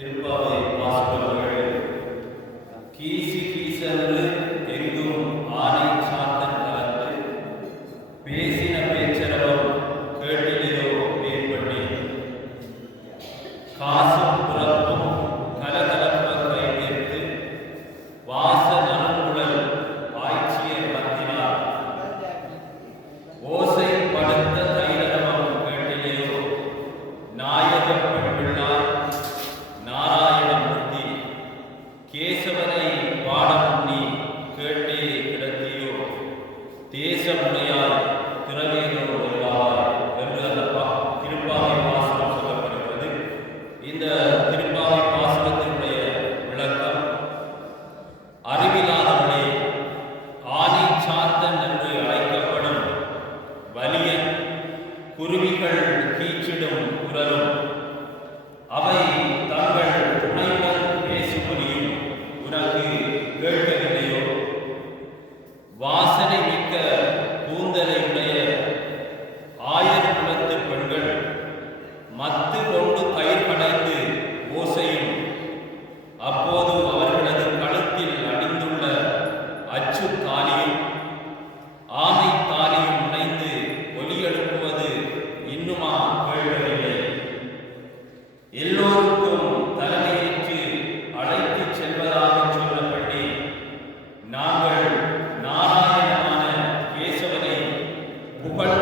திருப்பாவை வாசகர்கள் கீசி கீசென்று எங்கும் ஆனை சாத்தன் கலந்து பேசின பேச்சரவம் கேட்டிலையோ மேற்பண்ணி காசும் தேசமுடையாய் என்று அந்த பா- திருப்பாவை சொல்லப்படுகிறது. இந்த திருப்பாவை வாசகத்தினுடைய விளக்கம் அறிவிலாதவனே ஆதி சாத்தன் என்று அழைக்கப்படும் வலியன் குருவிகள் கீச்சிடும் குரலும் அவை தங்கள் துணையுடன் பேசும்படியும் உனக்கு கேட்கவில்லையோ? வாசனை மிக்க கூந்தலை உடைய ஆயிரம் குலத்து பெண்கள் மத்து கொண்டு கயிர் கடைந்து ஓசையும் அப்போது அவர்களது கழுத்தில் அணிந்துள்ள அச்சு தாலியும் ஆமை தாலியும் இணைந்து ஒலி எழுப்புவது இன்னுமா கேட்கவில்லை எல்லோருக்கும் தலைமையேற்று அழைத்துச் செல்வதாக சொல்லப்பட்டு நாங்கள் Compartilhe.